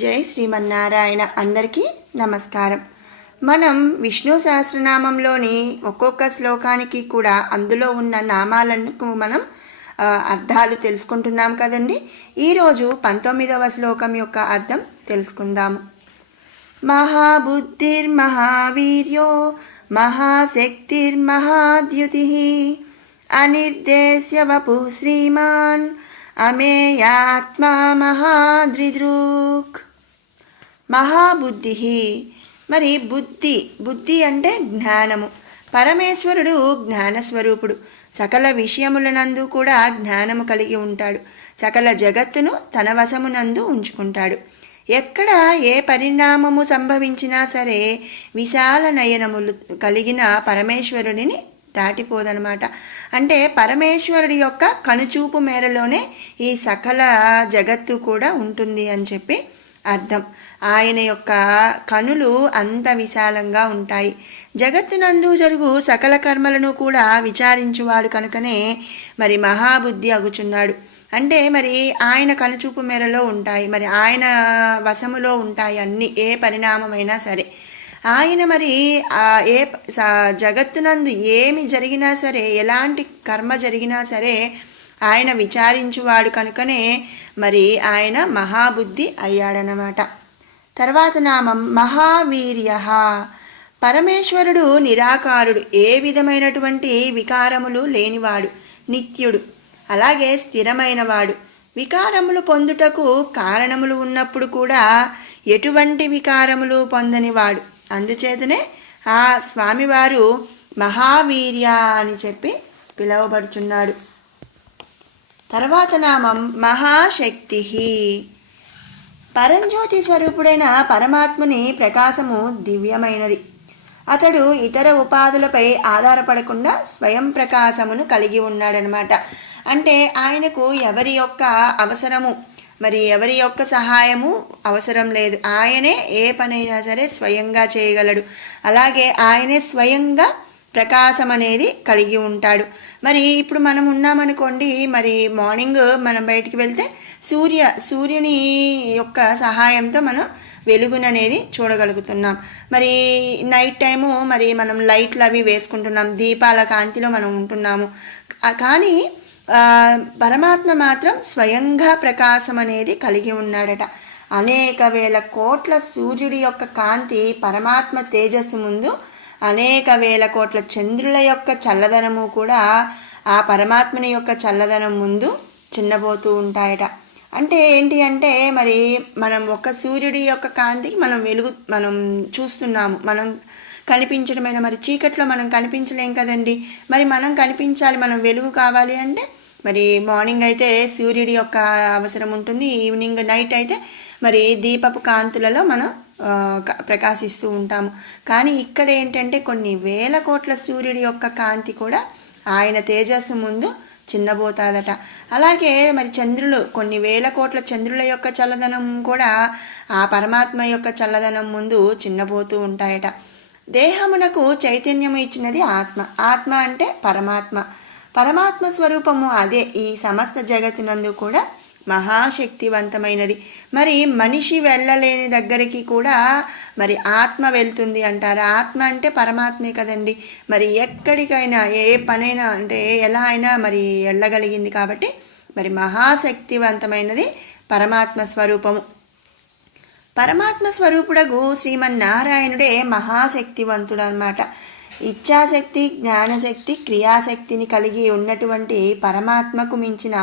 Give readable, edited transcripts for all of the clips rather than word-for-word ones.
జై శ్రీమన్నారాయణ. అందరికీ నమస్కారం. మనం విష్ణు సహస్రనామంలోని ఒక్కొక్క శ్లోకానికి కూడా అందులో ఉన్న నామాలకు మనం అర్థాలు తెలుసుకుంటున్నాం కదండి. ఈరోజు 19వ శ్లోకం యొక్క అర్థం తెలుసుకుందాము. మహాబుద్ధిర్మహావీర్యో మహాశక్తిర్మహాద్యుతి అనిర్దేశ్య వపు శ్రీమాన్ అమేయాత్మా మహాద్రిదృక్. మహాబుద్ధి, మరి బుద్ధి అంటే జ్ఞానము. పరమేశ్వరుడు జ్ఞానస్వరూపుడు. సకల విషయములనందు కూడా జ్ఞానము కలిగి ఉంటాడు. సకల జగత్తును తన వశమునందు ఉంచుకుంటాడు. ఎక్కడ ఏ పరిణామము సంభవించినా సరే విశాల నయనములు కలిగిన పరమేశ్వరుడిని దాటిపోదనమాట. అంటే పరమేశ్వరుడి యొక్క కనుచూపు మేరలోనే ఈ సకల జగత్తు కూడా ఉంటుంది అని చెప్పి అర్థం. ఆయన యొక్క కనులు అంత విశాలంగా ఉంటాయి. జగత్తునందు జరుగు సకల కర్మలను కూడా విచారించువాడు కనుకనే మరి మహాబుద్ధి అగుచున్నాడు. అంటే మరి ఆయన కనుచూపు మేరలో ఉంటాయి, మరి ఆయన వశములో ఉంటాయి అన్ని, ఏ పరిణామమైనా సరే. ఆయన మరి ఏ జగత్తునందు ఏమి జరిగినా సరే, ఎలాంటి కర్మ జరిగినా సరే ఆయన విచారించువాడు కనుకనే మరి ఆయన మహాబుద్ధి అయ్యాడనమాట. తర్వాత నామం మహావీర్య. పరమేశ్వరుడు నిరాకారుడు, ఏ విధమైనటువంటి వికారములు లేనివాడు, నిత్యుడు, అలాగే స్థిరమైనవాడు. వికారములు పొందుటకు కారణములు ఉన్నప్పుడు కూడా ఎటువంటి వికారములు పొందనివాడు. అందుచేతనే ఆ స్వామివారు మహావీర్య అని చెప్పి పిలువబడుచున్నాడు. తర్వాత నామం మహాశక్తి. పరంజ్యోతి స్వరూపుడైన పరమాత్ముని ప్రకాశము దివ్యమైనది. అతడు ఇతర ఉపాధులపై ఆధారపడకుండా స్వయం ప్రకాశమును కలిగి ఉన్నాడనమాట. అంటే ఆయనకు ఎవరి యొక్క అవసరము, మరి ఎవరి యొక్క సహాయము అవసరం లేదు. ఆయనే ఏ పనైనా సరే స్వయంగా చేయగలడు. అలాగే ఆయనే స్వయంగా ప్రకాశం అనేది కలిగి ఉంటాడు. మరి ఇప్పుడు మనం ఉన్నామనుకోండి, మరి మార్నింగ్ మనం బయటికి వెళ్తే సూర్యుని యొక్క సహాయంతో మనం వెలుగుననేది చూడగలుగుతున్నాం. మరి నైట్ టైము మరి మనం లైట్లు అవి వేసుకుంటున్నాం, దీపాల కాంతిలో మనం ఉంటున్నాము. కానీ పరమాత్మ మాత్రం స్వయంగా ప్రకాశం అనేది కలిగి ఉన్నాడట. అనేక వేల కోట్ల సూర్యుడి యొక్క కాంతి పరమాత్మ తేజస్సు ముందు అనేక వేల కోట్ల చంద్రుల యొక్క చల్లదనము కూడా ఆ పరమాత్మని యొక్క చల్లదనం ముందు చిన్నబోతూ ఉంటాయట. అంటే ఏంటి అంటే మరి మనం ఒక సూర్యుడి యొక్క కాంతికి మనం చూస్తున్నాము, మనం కనిపించడమైన, మరి చీకట్లో మనం కనిపించలేం కదండి. మరి మనం కనిపించాలి, మనం వెలుగు కావాలి అంటే మరి మార్నింగ్ అయితే సూర్యుడి యొక్క అవసరం ఉంటుంది, ఈవినింగ్ నైట్ అయితే మరి దీపపు కాంతులలో మనం ప్రకాశిస్తూ ఉంటాము. కానీ ఇక్కడ ఏంటంటే కొన్ని వేల కోట్ల సూర్యుడి యొక్క కాంతి కూడా ఆయన తేజస్సు ముందు చిన్నబోతాదట. అలాగే మరి చంద్రులు, కొన్ని వేల కోట్ల చంద్రుల యొక్క చల్లదనం కూడా ఆ పరమాత్మ యొక్క చల్లదనం ముందు చిన్నబోతూ ఉంటాయట. దేహమునకు చైతన్యము ఇచ్చినది ఆత్మ. ఆత్మ అంటే పరమాత్మ. పరమాత్మ స్వరూపము అదే ఈ సమస్త జగత్తునందు కూడా మహాశక్తివంతమైనది. మరి మనిషి వెళ్ళలేని దగ్గరికి కూడా మరి ఆత్మ వెళ్తుంది అంటారు. ఆత్మ అంటే పరమాత్మే కదండి. మరి ఎక్కడికైనా ఏ పనైనా అంటే ఎలా అయినా మరి వెళ్ళగలిగింది కాబట్టి మరి మహాశక్తివంతమైనది పరమాత్మ స్వరూపము. పరమాత్మ స్వరూపుడగు శ్రీమన్నారాయణుడే మహాశక్తివంతుడు అన్నమాట. ఇచ్ఛాశక్తి, జ్ఞానశక్తి, క్రియాశక్తిని కలిగి ఉన్నటువంటి పరమాత్మకు మించిన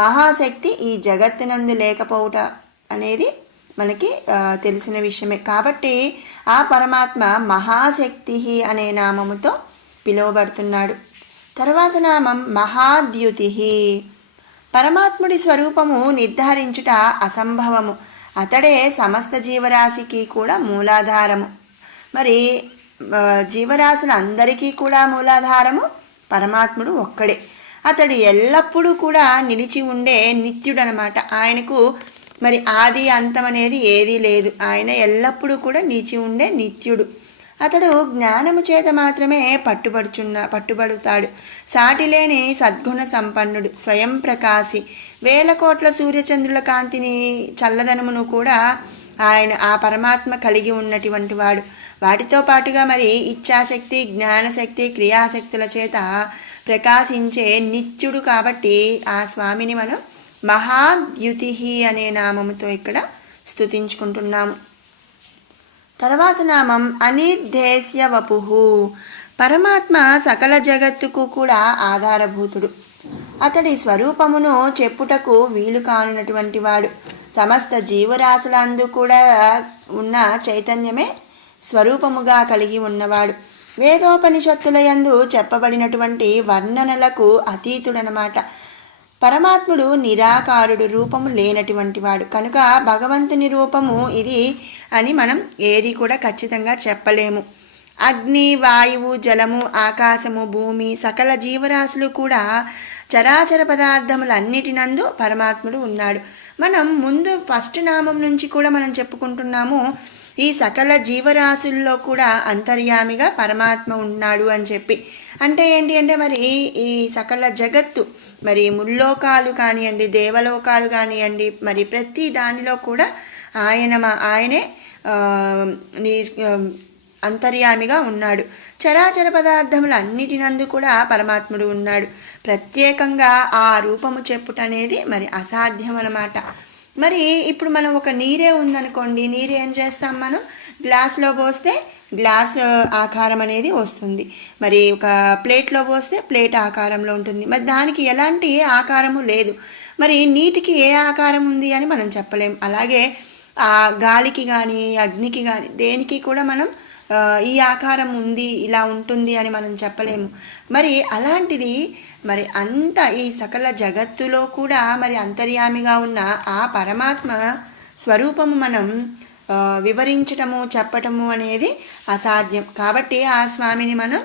మహాశక్తి ఈ జగత్తునందు లేకపోవట అనేది మనకి తెలిసిన విషయమే. కాబట్టి ఆ పరమాత్మ మహాశక్తి అనే నామముతో పిలువబడుతున్నాడు. తర్వాత నామం మహాద్యుతి. పరమాత్ముడి స్వరూపము నిర్ధారించుట అసంభవము. అతడే సమస్త జీవరాశికి కూడా మూలాధారము. మరి జీవరాశులందరికీ కూడా మూలాధారము పరమాత్ముడు ఒక్కడే. అతడు ఎల్లప్పుడూ కూడా నిలిచి ఉండే నిత్యుడనమాట. ఆయనకు మరి ఆది అంతం అనేది ఏదీ లేదు. ఆయన ఎల్లప్పుడూ కూడా నిలిచి ఉండే నిత్యుడు. అతడు జ్ఞానము చేత మాత్రమే పట్టుబడుతాడు. సాటిలేని సద్గుణ సంపన్నుడు, స్వయం ప్రకాశి, వేల కోట్ల సూర్యచంద్రుల కాంతిని చల్లదనమును కూడా ఆ పరమాత్మ కలిగి ఉన్నటువంటి వాడు. వాటితో పాటుగా మరి ఇచ్ఛాశక్తి, జ్ఞానశక్తి, క్రియాశక్తుల చేత ప్రకాశించే నిత్యుడు కాబట్టి ఆ స్వామిని మనం మహాద్యుతి అనే నామముతో ఇక్కడ స్తుతించుకుంటున్నాము. తర్వాత నామం అనిర్దేశ్య వపుః. పరమాత్మ సకల జగత్తుకు కూడా ఆధారభూతుడు. అతడి స్వరూపమును చెప్పుటకు వీలు కానున్నటువంటి వాడు. సమస్త జీవరాశులందు కూడా ఉన్న చైతన్యమే స్వరూపముగా కలిగి ఉన్నవాడు. వేదోపనిషత్తుల యందు చెప్పబడినటువంటి వర్ణనలకు అతీతుడనమాట. పరమాత్ముడు నిరాకారుడు, రూపము లేనటువంటి వాడు కనుక భగవంతుని రూపము ఇది అని మనం ఏది కూడా ఖచ్చితంగా చెప్పలేము. అగ్ని, వాయువు, జలము, ఆకాశము, భూమి, సకల జీవరాశులు కూడా చరాచర పదార్థములన్నిటినందు పరమాత్ముడు ఉన్నాడు. మనం ముందు ఫస్ట్ నామం నుంచి కూడా మనం చెప్పుకుంటున్నాము, ఈ సకల జీవరాశుల్లో కూడా అంతర్యామిగా పరమాత్మ ఉన్నాడు అని చెప్పి. అంటే ఏంటి అంటే మరి ఈ సకల జగత్తు, మరి ముల్లోకాలు కానివ్వండి, దేవలోకాలు కానివ్వండి, మరి ప్రతి దానిలో కూడా ఆయనే అంతర్యామిగా ఉన్నాడు. చరాచర పదార్థములు అన్నిటినందు కూడా పరమాత్ముడు ఉన్నాడు. ప్రత్యేకంగా ఆ రూపము చెప్పుట అనేది మరి అసాధ్యం అన్నమాట. మరి ఇప్పుడు మనం ఒక నీరే ఉందనుకోండి, నీరు ఏం చేస్తాం, మనం గ్లాస్లో పోస్తే గ్లాస్ ఆకారం అనేది వస్తుంది, మరి ఒక ప్లేట్లో పోస్తే ప్లేట్ ఆకారంలో ఉంటుంది. మరి దానికి ఎలాంటి ఆకారము లేదు. మరి నీటికి ఏ ఆకారం ఉంది అని మనం చెప్పలేం. అలాగే ఆ గాలికి కానీ, అగ్నికి కానీ, దేనికి కూడా మనం ఈ ఆకారం ఉంది, ఇలా ఉంటుంది అని మనం చెప్పలేము. మరి అలాంటిది మరి అంత ఈ సకల జగత్తులో కూడా మరి అంతర్యామిగా ఉన్న ఆ పరమాత్మ స్వరూపము మనం వివరించటము, చెప్పటము అనేది అసాధ్యం. కాబట్టి ఆ స్వామిని మనం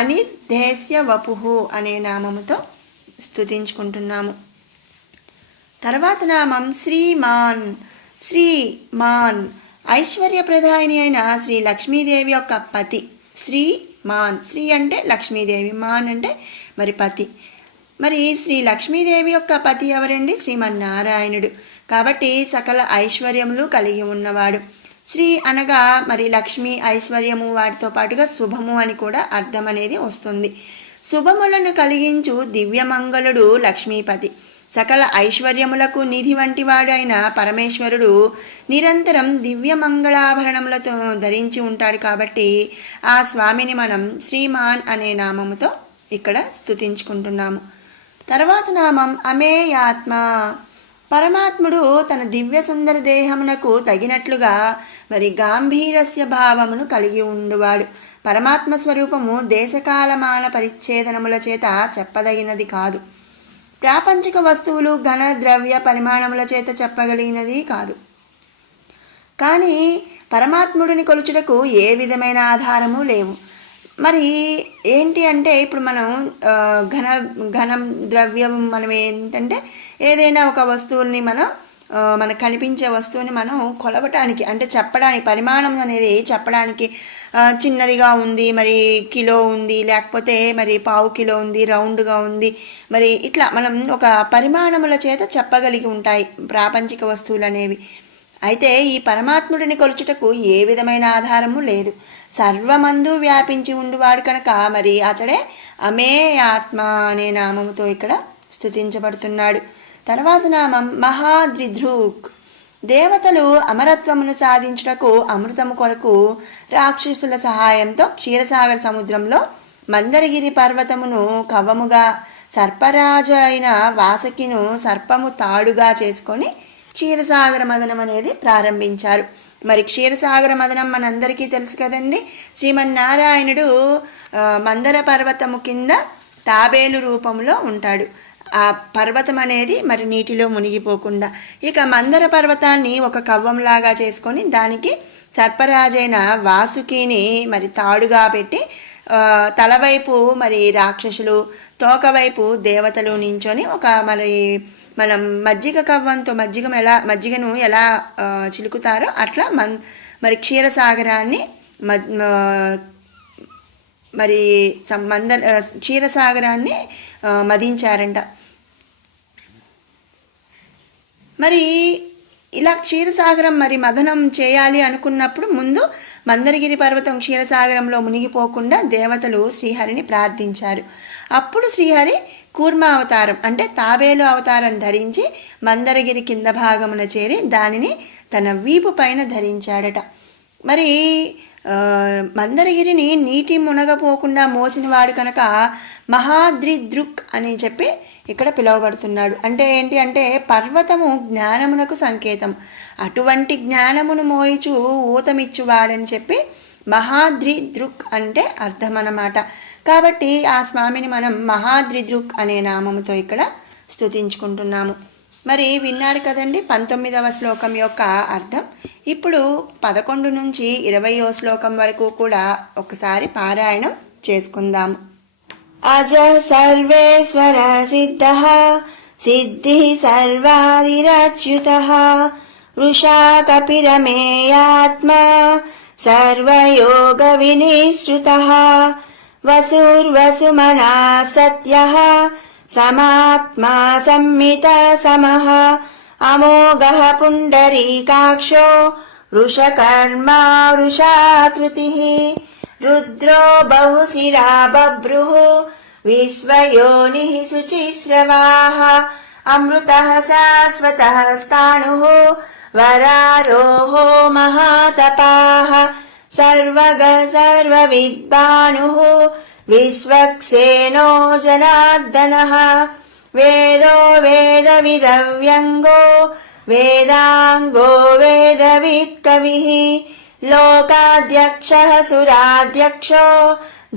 అనిర్దేశ్య వపుః అనే నామముతో స్తుతించుకుంటున్నాము. తర్వాత నామం శ్రీమాన్. శ్రీమాన్ ఐశ్వర్యప్రదాయిని అయిన శ్రీ లక్ష్మీదేవి యొక్క పతి. శ్రీమాన్, శ్రీ అంటే లక్ష్మీదేవి, మాన్ అంటే మరి పతి. మరి శ్రీ లక్ష్మీదేవి యొక్క పతి ఎవరండి? శ్రీమన్నారాయణుడు. కాబట్టి సకల ఐశ్వర్యములు కలిగి ఉన్నవాడు. శ్రీ అనగా మరి లక్ష్మి, ఐశ్వర్యము, వాటితో పాటుగా శుభము అని కూడా అర్థం అనేది వస్తుంది. శుభములను కలిగించు దివ్యమంగళుడు లక్ష్మీపతి. సకల ఐశ్వర్యములకు నిధి వంటి వాడైన పరమేశ్వరుడు నిరంతరం దివ్య మంగళాభరణములతో ధరించి ఉంటాడు. కాబట్టి ఆ స్వామిని మనం శ్రీమాన్ అనే నామముతో ఇక్కడ స్తుతించుకుంటున్నాము. తర్వాత నామం అమేయాత్మ. పరమాత్ముడు తన దివ్య సుందర దేహమునకు తగినట్లుగా మరి గాంభీరస్య భావమును కలిగి ఉండువాడు. పరమాత్మ స్వరూపము దేశకాలమాన పరిచ్ఛేదనముల చేత చెప్పదగినది కాదు. ప్రాపంచిక వస్తువులు, ఘన ద్రవ్య పరిమాణముల చేత చెప్పగలిగినది కాదు. కానీ పరమాత్ముడిని కొలుచుటకు ఏ విధమైన ఆధారము లేవు. మరి ఏంటి అంటే ఇప్పుడు మనం ఘనం ద్రవ్యం, మనం ఏంటంటే ఏదైనా ఒక వస్తువుని మనకు కనిపించే వస్తువుని మనం కొలవటానికి, అంటే చెప్పడానికి, పరిమాణం అనేది చెప్పడానికి చిన్నదిగా ఉంది, మరి కిలో ఉంది, లేకపోతే మరి పావు కిలో ఉంది, రౌండ్గా ఉంది, మరి ఇట్లా మనం ఒక పరిమాణముల చేత చెప్పగలిగి ఉంటాయి ప్రాపంచిక వస్తువులు అనేవి. అయితే ఈ పరమాత్ముడిని కొలుచుటకు ఏ విధమైన ఆధారము లేదు. సర్వమందు వ్యాపించి ఉండువాడు కనుక మరి అతడే అమేయాత్మ అనే నామముతో ఇక్కడ స్తుతించబడుతున్నాడు. తర్వాత నామం మహాద్రిధృక్. దేవతలు అమరత్వమును సాధించుటకు అమృతము కొరకు రాక్షసుల సహాయంతో క్షీరసాగర సముద్రంలో మందరగిరి పర్వతమును కవ్వముగా, సర్పరాజు అయిన వాసకిను సర్పము తాడుగా చేసుకొని క్షీరసాగర మదనం అనేది ప్రారంభించారు. మరి క్షీరసాగర మదనం మనందరికీ తెలుసు కదండి. శ్రీమన్నారాయణుడు మందర పర్వతము కింద తాబేలు రూపంలో ఉంటాడు. ఆ పర్వతం అనేది మరి నీటిలో మునిగిపోకుండా, ఇక మందర పర్వతాన్ని ఒక కవ్వంలాగా చేసుకొని దానికి సర్పరాజైన వాసుకిని మరి తాడుగా పెట్టి తలవైపు మరి రాక్షసులు, తోకవైపు దేవతలు నించొని ఒక మరి మనం మజ్జిగ కవ్వంతో మజ్జిగను ఎలా చిలుకుతారో అట్లా మరి క్షీరసాగరాన్ని మరి క్షీరసాగరాన్ని మదించారంట. మరి ఇలా క్షీరసాగరం మరి మదనం చేయాలి అనుకున్నప్పుడు ముందు మందరగిరి పర్వతం క్షీరసాగరంలో మునిగిపోకుండా దేవతలు శ్రీహరిని ప్రార్థించారు. అప్పుడు శ్రీహరి కూర్మ అవతారం అంటే తాబేలు అవతారం ధరించి మందరగిరి కింద భాగమున చేరి దానిని తన వీపు పైన ధరించాడట. మరి మందరగిరిని నీటి మునగపోకుండా మోసినవాడు కనుక మహాద్రిదృక్ అని చెప్పి ఇక్కడ పిలువబడుతున్నాడు. అంటే ఏంటి అంటే పర్వతము జ్ఞానమునకు సంకేతం. అటువంటి జ్ఞానమును మోయిచు ఊతమిచ్చువాడని చెప్పి మహాద్రిదృక్ అంటే అర్థం అన్నమాట. కాబట్టి ఆ స్వామిని మనం మహాద్రిదృక్ అనే నామముతో ఇక్కడ స్తుతించుకుంటున్నాము. మరి విన్నారు కదండి 19వ శ్లోకం యొక్క అర్థం. ఇప్పుడు 11 నుంచి 20వ శ్లోకం వరకు కూడా ఒకసారి పారాయణం చేసుకుందాము. అజ సర్వేశ్వర సిద్ధ సిద్ధి సర్వాదిరచ్యుత వృషా కపిరమేయాత్మా సర్వయోగ వినిశ్రుత వసుర్వసుమనా సత్య సమాత్మా సంమిత సమః అమోఘః పుండరీకాక్షో వృషకర్మా వృషాకృతిః రుద్రో బహుశిరా బభ్రుః విశ్వయోనిః శుచిస్రవాః అమృతః శాశ్వతః స్థాణుః వరారోహో మహాతపాః సర్వగః సర్వవిద్వానుః విశ్వక్సేనో జనార్దనః వేదో వేదవిదవ్యంగో వేదాంగో వేదవిత్కవిః లోకాధ్యక్షః సురాధ్యక్షో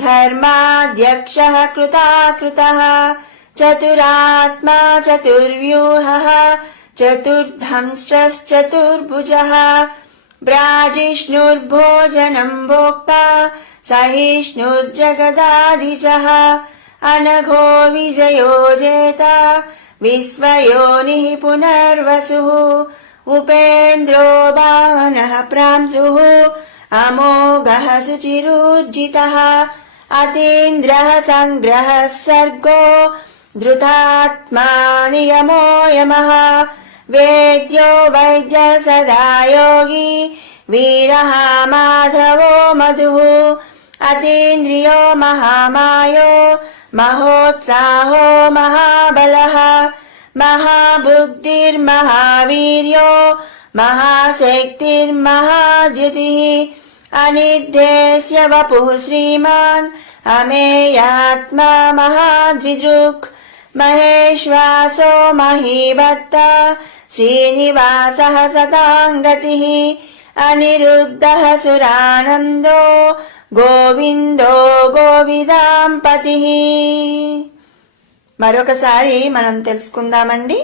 ధర్మాధ్యక్షః కృతాకృతః చతురాత్మా చతుర్వ్యూహః చతుర్ధంశ్చతుర్భుజः బ్రాజిష్ణుర్భోజనం భోక్తా సహిష్ణుర్జగదాదిజः అనఘో విజయో జేత విశ్వయోనిః పునర్వసుః ఉపేంద్రో భావనః ప్రాంశుః అమోఘః శుచిరూర్జితः అతీంద్రః సంగ్రహः సర్గో ధృతాత్మా నియమో యమః వేద్యో వైద్య సదా యోగి వీరః మాధవో మధుః అతీంద్రియో మహామాయో మహోత్సాహో మహాబలః మహాబుద్ధిర్మహావీర్యో మహాశక్తిర్మహాద్యుతిః అనిర్దేశ్య వపుః శ్రీమాన్ అమేయాత్మా మహాద్రిదృక్ మహేశ్వాసో మహీభక్త శ్రీనివాసః సతాంగతిః అనిరుద్ధః సురానందో గోవిందో గోవిదాంపతిః. మరొకసారి మనం తెలుసుకుందామండి.